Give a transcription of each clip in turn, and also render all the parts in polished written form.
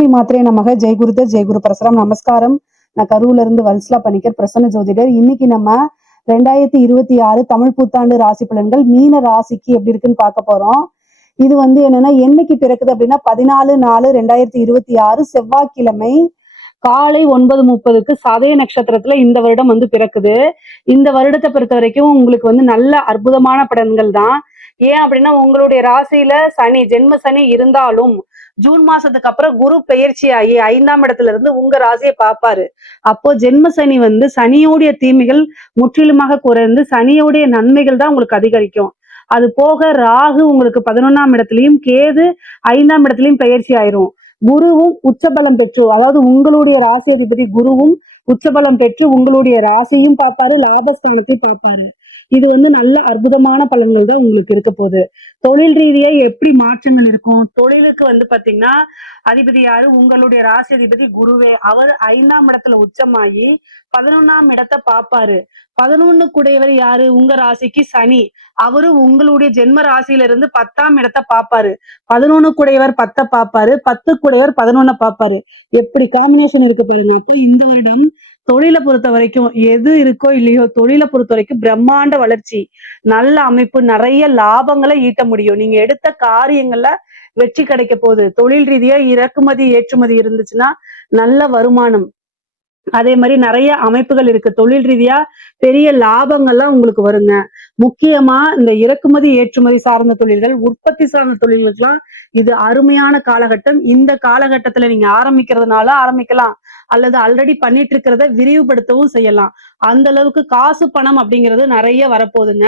ஸ்ரீ மாத்திரே நமக. ஜெய்குருத ஜெய்குரு பரசுராம். நமஸ்காரம். நான் கரூர்ல இருந்து வல்சலா பணிக்கர், பிரசன்ன ஜோதிடர். இன்னைக்கு நம்ம 2026 தமிழ் புத்தாண்டு ராசி பலன்கள் மீன ராசிக்கு எப்படி இருக்குன்னு பார்க்க போறோம். இது என்னன்னா என்னைக்கு பிறக்குது அப்படின்னா 14/4/2026 செவ்வாய்க்கிழமை காலை 9:30க்கு சதய நட்சத்திரத்துல இந்த வருடம் பிறக்குது. இந்த வருடத்தை பொறுத்த வரைக்கும் உங்களுக்கு நல்ல அற்புதமான பலன்கள் தான். ஏன் அப்படின்னா உங்களுடைய ராசியில சனி, ஜென்ம சனி இருந்தாலும் ஜூன் மாசத்துக்கு அப்புறம் குரு பெயர்ச்சி ஆகி 5ஆம் இடத்துல இருந்து உங்க ராசியை பார்ப்பாரு. அப்போ ஜென்ம சனி சனியோடைய தீமைகள் முற்றிலுமாக குறைந்து சனியோடைய நன்மைகள் தான் உங்களுக்கு அதிகரிக்கும். அது போக ராகு உங்களுக்கு 11ஆம் இடத்துலயும், கேது 5ஆம் இடத்துலயும் பெயர்ச்சி ஆயிரும். குருவும் உச்சபலம் பெற்று, அதாவது உங்களுடைய ராசி அதிபதி குருவும் உச்சபலம் பெற்று உங்களுடைய ராசியும் பார்ப்பாரு, லாபஸ்தானத்தையும் பார்ப்பாரு. இது நல்ல அற்புதமான பலன்கள் தான் உங்களுக்கு இருக்க போகுது. தொழில் ரீதியா எப்படி மாற்றங்கள் இருக்கும்? தொழிலுக்கு பாத்தீங்கன்னா அதிபதி யாரு? உங்களுடைய ராசி அதிபதி குருவே. அவர் 5ஆம் இடத்துல உச்சமாகி 11ஆம் இடத்தை பார்ப்பாரு. 11 கூடையவர் யாரு? உங்க ராசிக்கு சனி. அவரு உங்களுடைய ஜென்ம ராசியில இருந்து 10ஆம் இடத்தை பார்ப்பாரு. 11 கூடையவர் 10 பார்ப்பாரு, 10 கூடையவர் 11 பார்ப்பாரு. எப்படி காம்பினேஷன் இருக்கு பாருங்க. அப்போ இந்த வருடம் தொழிலை பொறுத்த வரைக்கும் எது இருக்கோ இல்லையோ, தொழிலை பொறுத்த வரைக்கும் பிரம்மாண்ட வளர்ச்சி, நல்ல அமைப்பு, நிறைய லாபங்களை ஈட்ட முடியும். நீங்க எடுத்த காரியங்கள்ல வெற்றி கிடைக்க போகுது. தொழில் ரீதியா இறக்குமதி ஏற்றுமதி இருந்துச்சுன்னா நல்ல வருமானம். அதே மாதிரி நிறைய அமைப்புகள் இருக்கு. தொழில் ரீதியா பெரிய லாபங்கள்லாம் உங்களுக்கு வருங்க. முக்கியமா இந்த இறக்குமதி ஏற்றுமதி சார்ந்த தொழில்கள், உற்பத்தி சார்ந்த தொழில்களுக்கெல்லாம் இது அருமையான காலகட்டம். இந்த காலகட்டத்துல நீங்க ஆரம்பிக்கிறதுனால ஆரம்பிக்கலாம், அல்லது ஆல்ரெடி பண்ணிட்டு இருக்கிறத விரிவுபடுத்தவும் செய்யலாம். அந்த அளவுக்கு காசு பணம் அப்படிங்கிறது நிறைய வரப்போகுதுங்க.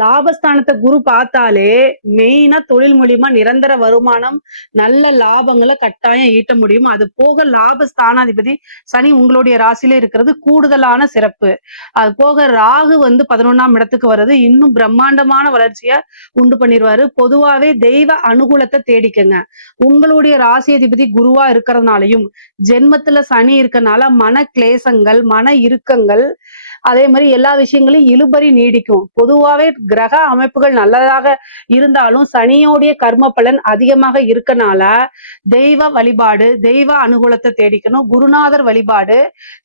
லாபஸ்தானத்தை குரு பார்த்தாலே மெயினா தொழில் மூலியமா நிரந்தர வருமானம், நல்ல லாபங்களை கட்டாயம் ஈட்ட முடியும். அது போக லாபஸ்தானாதிபதி சனி உங்களுடைய ராசியில இருக்கிறது கூடுதலான சிறப்பு. அது போக ராகு 11ஆம் இடத்துக்கு வர்றது இன்னும் பிரம்மாண்டமான வளர்ச்சிய உண்டு பண்ணிடுவாரு. பொதுவாவே தெய்வ அனுகூலத்தை தேடிக்கங்க. உங்களுடைய ராசி அதிபதி குருவா இருக்கிறதுனாலையும் ஜென்மத்துல சனி இருக்கனால மன கிளேசங்கள், மன இறுக்கங்கள், அதே மாதிரி எல்லா விஷயங்களையும் இழுபறி நீடிக்கும். பொதுவாவே கிரக அமைப்புகள் நல்லதாக இருந்தாலும் சனியோடைய கர்ம பலன் அதிகமாக இருக்கனால தெய்வ வழிபாடு, தெய்வ அனுகூலத்தை தேடிக்கணும். குருநாதர் வழிபாடு,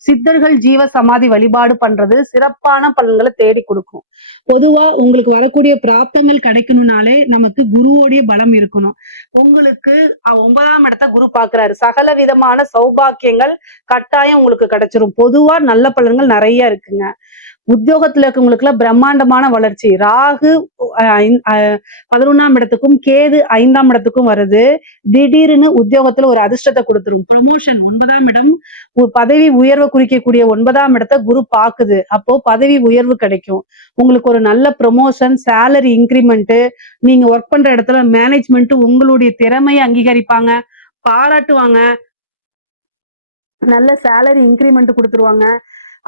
சித்தர்கள் ஜீவ சமாதி வழிபாடு பண்றது சிறப்பான பலன்களை தேடி கொடுக்கும். பொதுவா உங்களுக்கு வரக்கூடிய பிராப்தங்கள் கிடைக்கணும்னாலே நமக்கு குருவோடைய பலம் இருக்கணும். உங்களுக்கு 9ஆம் இடத்தை குரு பாக்குறாரு. சகல விதமான சௌபாக்கியங்கள் கட்டாயம் உங்களுக்கு கிடைச்சிரும். பொதுவா நல்ல பலன்கள் நிறைய இருக்குங்க. உத்தியோகத்துல இருக்கவங்களுக்கு எல்லாம் பிரம்மாண்டமான வளர்ச்சி. ராகு 11ஆம் இடத்துக்கும், கேது 5ஆம் இடத்துக்கும் வருது. திடீர்னு உத்தியோகத்துல ஒரு அதிர்ஷ்டத்தை கொடுத்துரும். ப்ரமோஷன், 9ஆம் இடம் பதவி உயர்வை குறிக்கக்கூடிய 9ஆம் இடத்தை குரு பாக்குது. அப்போ பதவி உயர்வு கிடைக்கும். உங்களுக்கு ஒரு நல்ல ப்ரமோஷன், சேலரி இன்கிரிமெண்ட், நீங்க ஒர்க் பண்ற இடத்துல மேனேஜ்மெண்ட் உங்களுடைய திறமையை அங்கீகரிப்பாங்க, பாராட்டுவாங்க, நல்ல சேலரி இன்கிரிமெண்ட் கொடுத்துருவாங்க.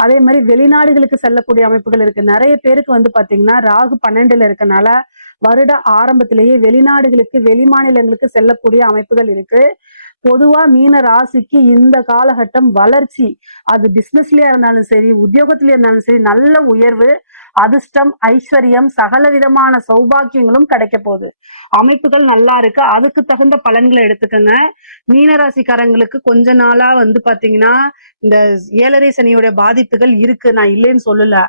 அதே மாதிரி வெளிநாடுகளுக்கு செல்லக்கூடிய அமைப்புகள் இருக்கு. நிறைய பேருக்கு பாத்தீங்கன்னா ராகு 12ல இருக்கனால வருட ஆரம்பத்திலேயே வெளிநாடுகளுக்கு, வெளி மாநிலங்களுக்கு செல்லக்கூடிய அமைப்புகள் இருக்கு. பொதுவா மீன ராசிக்கு இந்த காலகட்டம் வளர்ச்சி, அது பிசினஸ்லயா இருந்தாலும் சரி, உத்தியோகத்திலயா இருந்தாலும் சரி, நல்ல உயர்வு, அதிர்ஷ்டம், ஐஸ்வர்யம், சகல விதமான சௌபாக்கியங்களும் கிடைக்க போகுது. அமைப்புகள் நல்லா இருக்கு. அதுக்கு தகுந்த பலன்களை எடுத்துக்கங்க. மீனராசிக்காரங்களுக்கு கொஞ்ச நாளா பாத்தீங்கன்னா இந்த 7.5 சனியோட பாதிப்புகள் இருக்கு. நான் இல்லைன்னு சொல்லல.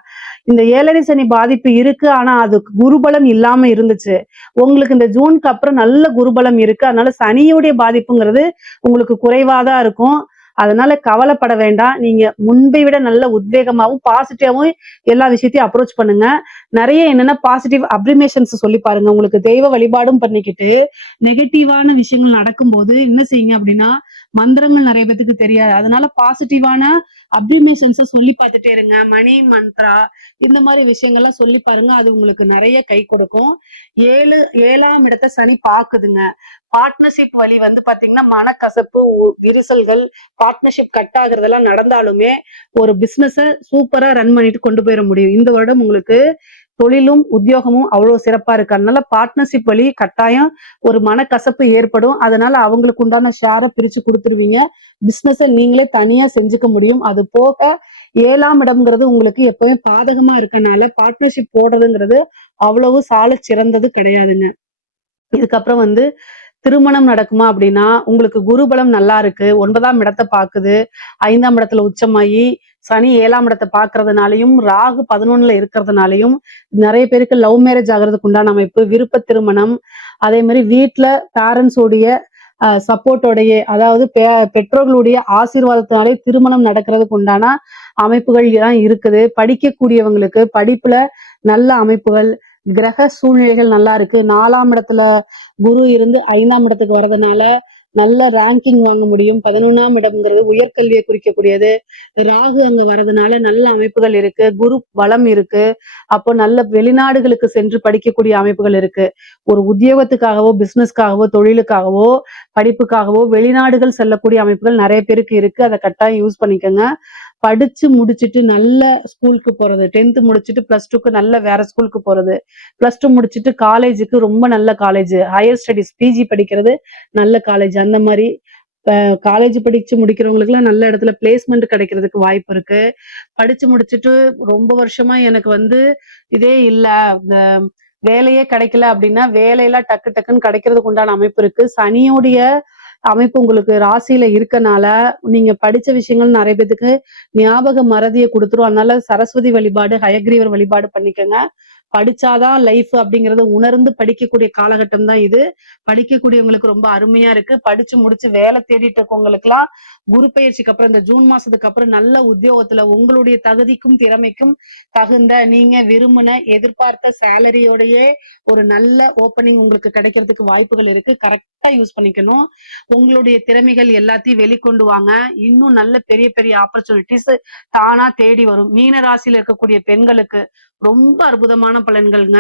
இந்த 7.5 சனி பாதிப்பு இருக்கு. ஆனா அது குருபலம் இல்லாம இருந்துச்சு. உங்களுக்கு இந்த ஜூனுக்கு அப்புறம் நல்ல குருபலம் இருக்கு. அதனால சனியோடைய பாதிப்புங்கிறது உங்களுக்கு குறைவாதான் இருக்கும். அதனால கவலைப்பட வேண்டாம். நீங்க முன்பை விட நல்ல உத்வேகமாவும் பாசிட்டிவாவும் எல்லா விஷயத்தையும் அப்ரோச் பண்ணுங்க. நிறைய என்னன்னா பாசிட்டிவ் அப்ரிமேஷன்ஸ் சொல்லி பாருங்க. உங்களுக்கு தெய்வ வழிபாடும் பண்ணிக்கிட்டு நெகட்டிவான விஷயங்கள் நடக்கும்போது என்ன செய்யுங்க அப்படின்னா, மந்திரங்கள் நிறைய பேத்துக்கு தெரியாது. அதனால பாசிட்டிவான அப்ரிமேஷன்ஸை சொல்லி பார்த்துட்டே இருங்க. மணி மந்த்ரா இந்த மாதிரி விஷயங்கள்லாம் சொல்லி பாருங்க. அது உங்களுக்கு நிறைய கை கொடுக்கும். 7ஆம் இடத்தை சனி பாக்குதுங்க. பார்ட்னர்ஷிப் வழி பாத்தீங்கன்னா மனக்கசப்பு, விரிசல்கள், பார்ட்னர்ஷிப் கட் ஆகுறதெல்லாம் நடந்தாலுமே ஒரு பிசினஸ சூப்பரா ரன் பண்ணிட்டு கொண்டு போயிட முடியும். இந்த வருடம் உங்களுக்கு தொழிலும் உத்தியோகமும் அவ்வளவு சிறப்பா இருக்கு. அதனால பார்ட்னர்ஷிப் வழி கட்டாயம் ஒரு மனக்கசப்பு ஏற்படும். அதனால அவங்களுக்கு உண்டான ஷேரை பிரிச்சு கொடுத்துருவீங்க. பிசினஸை நீங்களே தனியா செஞ்சுக்க முடியும். அது போக 7ஆம் இடம்ங்கிறது உங்களுக்கு எப்பவுமே பாதகமா இருக்கனால பார்ட்னர்ஷிப் போடுறதுங்கிறது அவ்வளவு சால சிறந்தது கிடையாதுங்க. இதுக்கப்புறம் திருமணம் நடக்குமா அப்படின்னா உங்களுக்கு குருபலம் நல்லா இருக்கு, 9ஆம் இடத்தை பாக்குது, 5ஆம் இடத்துல உச்சமாயி சனி 7ஆம் இடத்தை பாக்குறதுனாலையும் ராகு 11ல இருக்கிறதுனாலையும் நிறைய பேருக்கு லவ் மேரேஜ் ஆகிறதுக்கு உண்டான அமைப்பு, விருப்ப திருமணம், அதே மாதிரி வீட்டுல பேரண்ட்ஸோடைய சப்போர்ட்டோடைய, அதாவது பெற்றோர்களுடைய ஆசீர்வாதத்தினாலே திருமணம் நடக்கிறதுக்கு உண்டான அமைப்புகள் தான் இருக்குது. படிக்கக்கூடியவங்களுக்கு படிப்புல நல்ல அமைப்புகள், கிரக சூழ்நிலைகள் நல்லா இருக்கு. 4ஆம் இடத்துல குரு இருந்து 5ஆம் இடத்துக்கு வர்றதுனால நல்ல ரேங்கிங் வாங்க முடியும். 11ஆம் இடம்ங்கிறது உயர்கல்வியை குறிக்கக்கூடியது. ராகு அங்க வர்றதுனால நல்ல அமைப்புகள் இருக்கு. குரு பலம் இருக்கு. அப்போ நல்ல வெளிநாடுகளுக்கு சென்று படிக்கக்கூடிய அமைப்புகள் இருக்கு. ஒரு உத்தியோகத்துக்காகவோ, பிசினஸ்க்காகவோ, தொழிலுக்காகவோ, படிப்புக்காகவோ வெளிநாடுகள் செல்லக்கூடிய அமைப்புகள் நிறைய பேருக்கு இருக்கு. அதை கட்டாயம் யூஸ் பண்ணிக்கோங்க. படிச்சு முடிச்சுட்டு நல்ல ஸ்கூலுக்கு போறது, 10th முடிச்சுட்டு +2க்கு நல்ல வேற ஸ்கூலுக்கு போறது, +2 முடிச்சுட்டு காலேஜுக்கு ரொம்ப நல்ல காலேஜ், ஹையர் ஸ்டடிஸ் பிஜி படிக்கிறது நல்ல காலேஜ், அந்த மாதிரி காலேஜ் படிச்சு முடிக்கிறவங்களுக்கு எல்லாம் நல்ல இடத்துல பிளேஸ்மெண்ட் கிடைக்கிறதுக்கு வாய்ப்பு இருக்கு. படிச்சு முடிச்சுட்டு ரொம்ப வருஷமா எனக்கு இதே இல்ல, வேலையே கிடைக்கல அப்படின்னா வேலையெல்லாம் டக்கு டக்குன்னு கிடைக்கிறதுக்கு உண்டான அமைப்பு இருக்கு. சனியோடைய அமைப்பு உங்களுக்கு ராசியில இருக்கனால நீங்க படிச்ச விஷயங்கள் நிறைய பேத்துக்கு ஞாபக மறதியை கொடுத்துரும். அதனால சரஸ்வதி வழிபாடு, ஹயக்ரீவர் வழிபாடு பண்ணிக்கோங்க. படிச்சாதான் லைஃப் அப்படிங்கறத உணர்ந்து படிக்கக்கூடிய காலகட்டம் தான் இது. படிக்கக்கூடியவங்களுக்கு ரொம்ப அருமையா இருக்கு. படிச்சு முடிச்சு வேலை தேடிட்டு இருக்கவங்களுக்கு எல்லாம் குரு பயிற்சிக்கு அப்புறம் இந்த ஜூன் மாசத்துக்கு அப்புறம் நல்ல உத்தியோகத்துல உங்களுடைய தகுதிக்கும் திறமைக்கும் தகுந்த நீங்க விரும்பின எதிர்பார்த்த சேலரியோடயே ஒரு நல்ல ஓப்பனிங் உங்களுக்கு கிடைக்கிறதுக்கு வாய்ப்புகள் இருக்கு. கரெக்டா யூஸ் பண்ணிக்கணும். உங்களுடைய திறமைகள் எல்லாத்தையும் வெளிக்கொண்டு வாங்க. இன்னும் நல்ல பெரிய பெரிய ஆப்பர்ச்சுனிட்டிஸ் தானா தேடி வரும். மீன ராசியில இருக்கக்கூடிய பெண்களுக்கு ரொம்ப அற்புதமான பலன்கள்ங்க.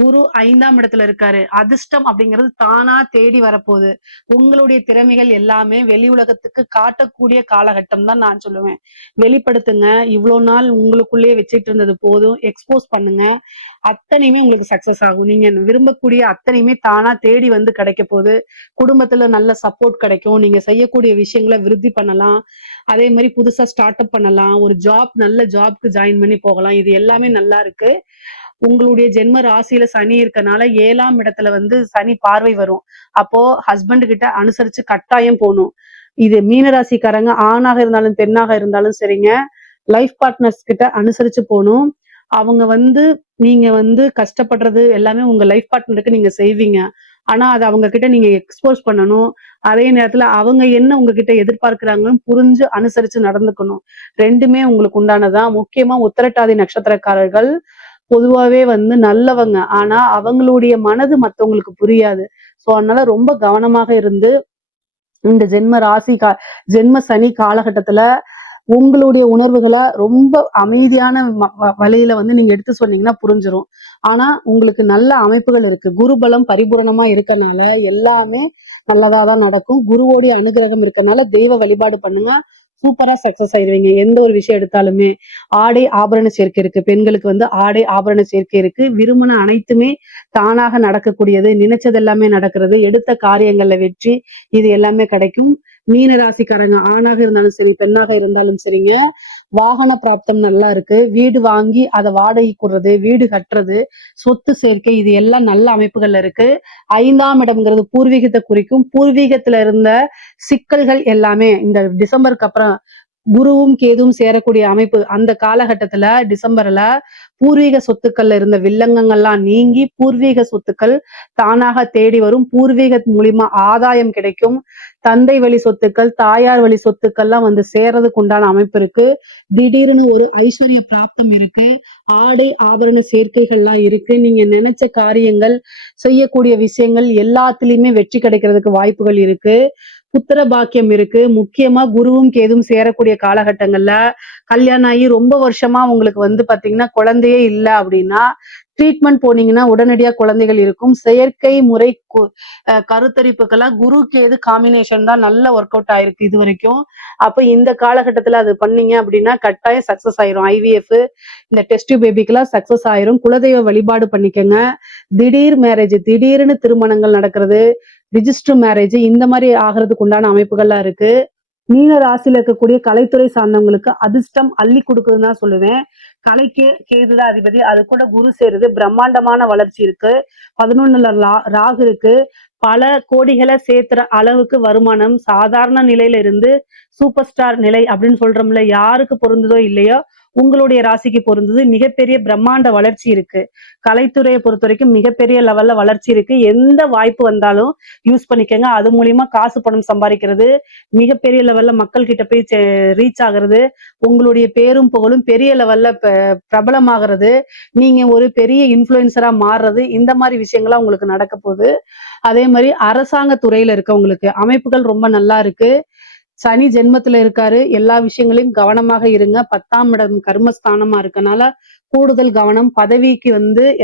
குரு 5ஆம் இடத்துல இருக்காரு. அதிர்ஷ்டம் அப்படிங்கிறது தானா தேடி வரப்போகுது. உங்களுடைய திறமைகள் எல்லாமே வெளி உலகத்துக்கு காட்டக்கூடிய காலகட்டம் தான் நான் சொல்லுவேன். வெளிப்படுத்துங்க. இவ்வளவு நாள் உங்களுக்குள்ளேயே வச்சுட்டு இருந்தது போதும், எக்ஸ்போஸ் பண்ணுங்க. அத்தனையுமே உங்களுக்கு சக்சஸ் ஆகும். நீங்க விரும்பக்கூடிய அத்தனையுமே தானா தேடி வந்து கிடைக்க போகுது. குடும்பத்துல நல்ல சப்போர்ட் கிடைக்கும். நீங்க செய்யக்கூடிய விஷயங்களை விருத்தி பண்ணலாம். அதே மாதிரி புதுசா ஸ்டார்ட் அப் பண்ணலாம். ஒரு ஜாப், நல்ல ஜாப்க்கு ஜாயின் பண்ணி போகலாம். இது எல்லாமே நல்லா இருக்கு. உங்களுடைய ஜென்ம ராசியில சனி இருக்கனால 7ஆம் இடத்துல சனி பார்வை வரும். அப்போ ஹஸ்பண்ட் கிட்ட அனுசரிச்சு கட்டாயம் போகணும். இது மீனராசிக்காரங்க ஆணாக இருந்தாலும் பெண்ணாக இருந்தாலும் சரிங்க, லைஃப் பார்ட்னர்ஸ் கிட்ட அனுசரிச்சு போகணும். அவங்க நீங்க கஷ்டப்படுறது எல்லாமே உங்க லைஃப் பார்ட்னருக்கு நீங்க செய்வீங்க. ஆனா அதை அவங்க கிட்ட நீங்க எக்ஸ்போஸ் பண்ணணும். அதே நேரத்துல அவங்க என்ன உங்ககிட்ட எதிர்பார்க்கிறாங்கன்னு புரிஞ்சு அனுசரிச்சு நடந்துக்கணும். 2மே உங்களுக்கு உண்டானதான். முக்கியமா உத்திரட்டாதி நட்சத்திரக்காரர்கள் பொதுவாவே நல்லவங்க. ஆனா அவங்களுடைய மனது மத்தவங்களுக்கு புரியாது. சோ அதனால ரொம்ப கவனமாக இருந்து இந்த ஜென்ம சனி காலகட்டத்துல உங்களுடைய உணர்வுகளை ரொம்ப அமைதியான வழியில நீங்க எடுத்து சொன்னீங்கன்னா புரிஞ்சிரும். ஆனா உங்களுக்கு நல்ல அமைப்புகள் இருக்கு. குருபலம் பரிபூரணமா இருக்கனால எல்லாமே நல்லதாதான் நடக்கும். குருவோடைய அனுகிரகம் இருக்கனால தெய்வ வழிபாடு பண்ணுங்க. சூப்பரா சக்சஸ் ஆயிருவீங்க. எந்த ஒரு விஷயம் எடுத்தாலுமே. ஆடை ஆபரண சேர்க்கை இருக்கு. பெண்களுக்கு ஆடை ஆபரண சேர்க்கை இருக்கு. விரும்பின அனைத்துமே தானாக நடக்கக்கூடியது. நினைச்சது எல்லாமே நடக்கிறது. எடுத்த காரியங்கள்ல வெற்றி, இது எல்லாமே கிடைக்கும். மீன ராசிக்காரங்க ஆணாக இருந்தாலும் சரி, பெண்ணாக இருந்தாலும் சரிங்க, வாகன பிராப்தம் நல்லா இருக்கு. வீடு வாங்கி அதை வாடகைக்கு விடுறது, வீடு கட்டுறது, சொத்து சேர்க்கை, இது எல்லாம் நல்ல அமைப்புகள்ல இருக்கு. 5ஆம் இடம்ங்கிறது பூர்வீகத்தை குறிக்கும். பூர்வீகத்துல இருந்த சிக்கல்கள் எல்லாமே இந்த டிசம்பருக்கு அப்புறம் குருவும் கேதுவும் சேரக்கூடிய அமைப்பு. அந்த காலகட்டத்துல டிசம்பர்ல பூர்வீக சொத்துக்கள்ல இருந்த வில்லங்கங்கள்லாம் நீங்கி பூர்வீக சொத்துக்கள் தானாக தேடி வரும். பூர்வீக மூலியமா ஆதாயம் கிடைக்கும். தந்தை வழி சொத்துக்கள், தாயார் வழி சொத்துக்கள்லாம் சேர்றதுக்கு உண்டான அமைப்பு இருக்கு. திடீர்னு ஒரு ஐஸ்வர்ய பிராப்தம் இருக்கு. ஆடை ஆபரண சேர்க்கைகள்லாம் இருக்கு. நீங்க நினைச்ச காரியங்கள், செய்யக்கூடிய விஷயங்கள் எல்லாத்துலயுமே வெற்றி கிடைக்கிறதுக்கு வாய்ப்புகள் இருக்கு. புத்திர பாக்கியம் இருக்கு. முக்கியமா குருவும் கேதுவும் சேரக்கூடிய காலகட்டங்கள்ல கல்யாணம் ஆகி ரொம்ப வருஷமா உங்களுக்கு பாத்தீங்கன்னா குழந்தையே இல்லை அப்படின்னா ட்ரீட்மெண்ட் போனீங்கன்னா உடனடியா குழந்தைகள் இருக்கும். செயற்கை முறை கருத்தரிப்புக்கெல்லாம் குரு கேது காம்பினேஷன் தான் நல்ல ஒர்க் அவுட் ஆயிருக்கு இது வரைக்கும். அப்ப இந்த காலகட்டத்துல அது பண்ணீங்க அப்படின்னா கட்டாயம் சக்சஸ் ஆயிரும். IVF, இந்த டெஸ்ட் பேபிக்கெல்லாம் சக்சஸ் ஆயிரும். குலதெய்வ வழிபாடு பண்ணிக்கங்க. திடீர் மேரேஜ், திடீர்னு திருமணங்கள் நடக்கிறது, ரிஜிஸ்டர் மேரேஜ், இந்த மாதிரி ஆகிறதுக்கு உண்டான அமைப்புகள்லாம் இருக்கு. மீன ராசியில இருக்கக்கூடிய கலைத்துறை சார்ந்தவங்களுக்கு அதிர்ஷ்டம் அள்ளி கொடுக்குதுன்னு தான் சொல்லுவேன். கலைக்கு கேதுதான் அதிபதி. அது கூட குரு சேருது. பிரம்மாண்டமான வளர்ச்சி இருக்கு. 11ல ராகு இருக்கு. பல கோடிகளை சேர்த்துற அளவுக்கு வருமானம், சாதாரண நிலையில இருந்து சூப்பர் ஸ்டார் நிலை அப்படின்னு சொல்றோம்ல, யாருக்கு பொருந்துதோ இல்லையோ உங்களுடைய ராசிக்கு பொருந்தது. மிகப்பெரிய பிரம்மாண்ட வளர்ச்சி இருக்கு. கலைத்துறையை பொறுத்த வரைக்கும் மிகப்பெரிய லெவல்ல வளர்ச்சி இருக்கு. எந்த வாய்ப்பு வந்தாலும் யூஸ் பண்ணிக்கங்க. அது மூலியமா காசு பணம் சம்பாதிக்கிறது, மிகப்பெரிய லெவல்ல மக்கள் கிட்ட போய் ரீச் ஆகுறது, உங்களுடைய பேரும் புகழும் பெரிய லெவல்ல பிரபலமாகிறது, நீங்க ஒரு பெரிய இன்ஃப்ளூயன்சரா மாறுறது, இந்த மாதிரி விஷயங்கள்லாம் உங்களுக்கு நடக்க போகுது. அதே மாதிரி அரசாங்க துறையில இருக்கவங்களுக்கு அமைப்புகள் ரொம்ப நல்லா இருக்கு. சனி ஜென்மத்துல இருக்காரு. எல்லா விஷயங்களையும் கவனமாக இருங்க. 10ஆம் இடம் கர்மஸ்தானமா இருக்கனால கூடுதல் கவனம். பதவிக்கு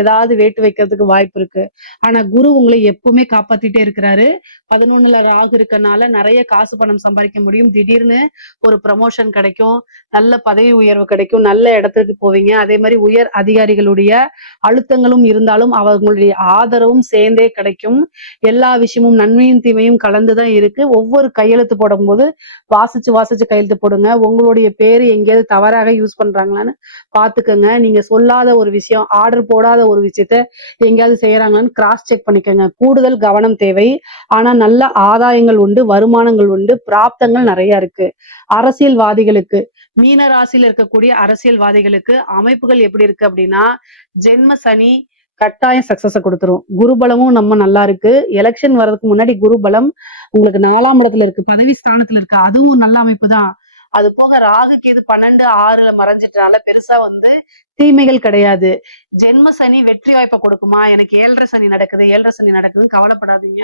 ஏதாவது வேட்டு வைக்கிறதுக்கு வாய்ப்பு இருக்கு. ஆனா குரு உங்களை எப்பவுமே காப்பாத்திட்டே இருக்கிறாரு. 11ல ராகு இருக்கனால நிறைய காசு பணம் சம்பாதிக்க முடியும். திடீர்னு ஒரு ப்ரமோஷன் கிடைக்கும், நல்ல பதவி உயர்வு கிடைக்கும், நல்ல இடத்துக்கு போவீங்க. அதே மாதிரி உயர் அதிகாரிகளுடைய அழுத்தங்களும் இருந்தாலும் அவர்களுடைய ஆதரவும் சேர்ந்தே கிடைக்கும். எல்லா விஷயமும் நன்மையும் தீமையும் கலந்துதான் இருக்கு. ஒவ்வொரு கையெழுத்து போடும்போது வாசிச்சு வாசிச்சு கையெழுத்து போடுங்க. உங்களுடைய பேரு எங்கேயாவது தவறாக யூஸ் பண்றாங்களான்னு பாத்துக்கங்க. நீங்க சொல்லாத ஒரு விஷயம், ஆர்டர் போடாத ஒரு விஷயத்த எங்கேயாவது செய்யறாங்களான்னு கிராஸ் செக் பண்ணிக்கங்க. கூடுதல் கவனம் தேவை. ஆனா நல்ல ஆதாயங்கள் உண்டு, வருமானங்கள் உண்டு, பிராப்தங்கள் நிறைய இருக்கு. அரசியல்வாதிகளுக்கு, மீன ராசியில இருக்கக்கூடிய அரசியல்வாதிகளுக்கு அமைப்புகள் எப்படி இருக்கு அப்படின்னா, ஜென்ம சனி கட்டாயம் சக்சஸ கொடுத்துரும். குருபலமும் நம்ம நல்லா இருக்கு. எலெக்ஷன் வர்றதுக்கு முன்னாடி குருபலம் உங்களுக்கு 4ஆம் இடத்துல இருக்கு, பதவி ஸ்தானத்துல இருக்கு, அதுவும் நல்ல அமைப்பு தான். அது போக ராகு கேது 12, 6ல மறைஞ்சிட்டனால பெருசா தீமைகள் கிடையாது. ஜென்ம சனி வெற்றி வாய்ப்பை கொடுக்குமா? எனக்கு 7.5 சனி நடக்குது, 7.5 சனி நடக்குதுன்னு கவலைப்படாதீங்க.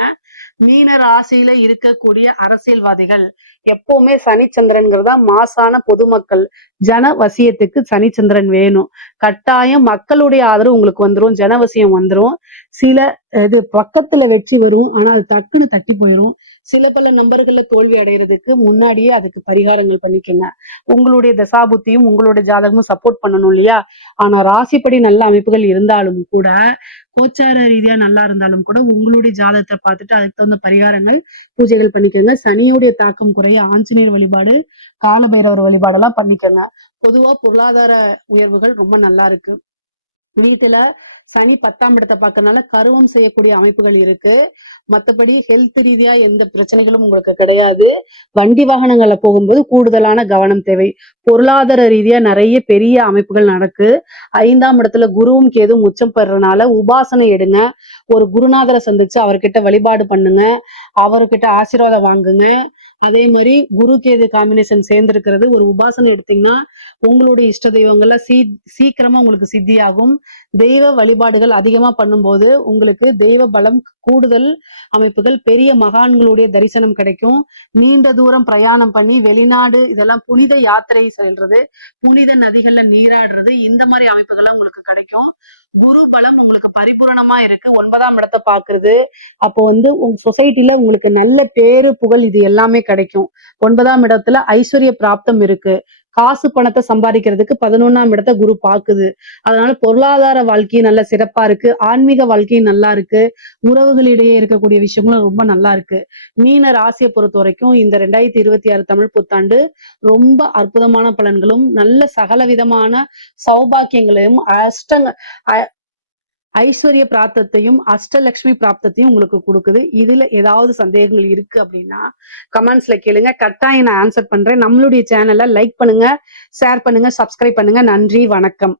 மீன ராசியில இருக்கக்கூடிய அரசியல்வாதிகள் எப்பவுமே சனிச்சந்திரன்கிறதா மாசான பொதுமக்கள் ஜனவசியத்துக்கு சனிச்சந்திரன் வேணும். கட்டாயம் மக்களுடைய ஆதரவு உங்களுக்கு வந்துரும், ஜனவசியம் வந்துரும். சில இது பக்கத்துல வெற்றி வரும், ஆனா அது டக்குன்னு தட்டி போயிடும். சில பல நம்பர்கள்ல தோல்வி அடைகிறதுக்கு முன்னாடியே அதுக்கு பரிகாரங்கள் பண்ணிக்கங்க. உங்களுடைய தசாபுத்தியும் உங்களுடைய ஜாதகமும் சப்போர்ட் பண்ணணும் இல்லையா? ஆனா ராசிப்படி நல்ல அமைப்புகள் இருந்தாலும் கூட, கோச்சார ரீதியா நல்லா இருந்தாலும் கூட உங்களுடைய ஜாதகத்தை பார்த்துட்டு அதுக்கு தகுந்த பரிகாரங்கள் பூஜைகள் பண்ணிக்கோங்க. சனியுடைய தாக்கம் குறைய ஆஞ்சநேயர் வழிபாடு, காலபைரவர் வழிபாடெல்லாம் பண்ணிக்கோங்க. பொதுவா பொருளாதார உயர்வுகள் ரொம்ப நல்லா இருக்கு. வீட்டுல சனி 10ஆம் இடத்தை பார்க்கறதுனால கருவம் செய்யக்கூடிய அமைப்புகள் இருக்கு. மற்றபடி ஹெல்த் ரீதியா எந்த பிரச்சனைகளும் உங்களுக்கு கிடையாது. வண்டி வாகனங்கள்ல போகும்போது கூடுதலான கவனம் தேவை. பொருளாதார ரீதியா நிறைய பெரிய அமைப்புகள் நடக்கு. 5ஆம் இடத்துல குருவும் கேதுவும் உச்சம் பெறறதுனால உபாசனை எடுங்க. ஒரு குருநாதரை சந்திச்சு அவர்கிட்ட வழிபாடு பண்ணுங்க, அவர்கிட்ட ஆசீர்வாதம் வாங்குங்க. அதே மாதிரி குரு கேது காம்பினேஷன் சேர்ந்திருக்கிறது. ஒரு உபாசனை எடுத்தீங்கன்னா உங்களுடைய இஷ்ட தெய்வங்கள்ல சீக்கிரமா உங்களுக்கு சித்தியாகும். தெய்வ வழிபாடுகள் அதிகமா பண்ணும்போது உங்களுக்கு தெய்வ பலம் கூடுதல் அமைப்புகள், பெரிய மகான்களுடைய தரிசனம் கிடைக்கும். நீண்ட தூரம் பிரயாணம் பண்ணி வெளிநாடு இதெல்லாம் புனித யாத்திரை செல்றது, புனித நதிகள்ல நீராடுறது, இந்த மாதிரி அமைப்புகள்லாம் உங்களுக்கு கிடைக்கும். குரு பலம் உங்களுக்கு பரிபூரணமா இருக்கு. 9ஆம் இடத்தை பாக்குறது. அப்போ உங்க சொசைட்டில உங்களுக்கு நல்ல பேரு புகழ் இது எல்லாமே கிடைக்கும். 9ஆம் இடத்துல ஐஸ்வர்ய பிராப்தம் இருக்கு. காசு பணத்தை சம்பாதிக்கிறதுக்கு 11ஆம் இடத்தை குரு பாக்குது. அதனால பொருளாதார வாழ்க்கையும் நல்ல சிறப்பா இருக்கு. ஆன்மீக வாழ்க்கையும் நல்லா இருக்கு. உறவுகளிடையே இருக்கக்கூடிய விஷயங்களும் ரொம்ப நல்லா இருக்கு. மீன ராசியை பொறுத்த வரைக்கும் இந்த 2026 தமிழ் புத்தாண்டு ரொம்ப அற்புதமான பலன்களும் நல்ல சகல விதமான சௌபாக்கியங்களையும் ஐஸ்வர்ய பிராப்தத்தையும் அஷ்டலட்சுமி பிராப்தத்தையும் உங்களுக்கு கொடுக்குது. இதுல ஏதாவது சந்தேகங்கள் இருக்கு அப்படின்னா கமெண்ட்ஸ்ல கேளுங்க, கட்டாயம் நான் ஆன்சர் பண்றேன். நம்மளுடைய சேனலை லைக் பண்ணுங்க, ஷேர் பண்ணுங்க, சப்ஸ்கிரைப் பண்ணுங்க. நன்றி, வணக்கம்.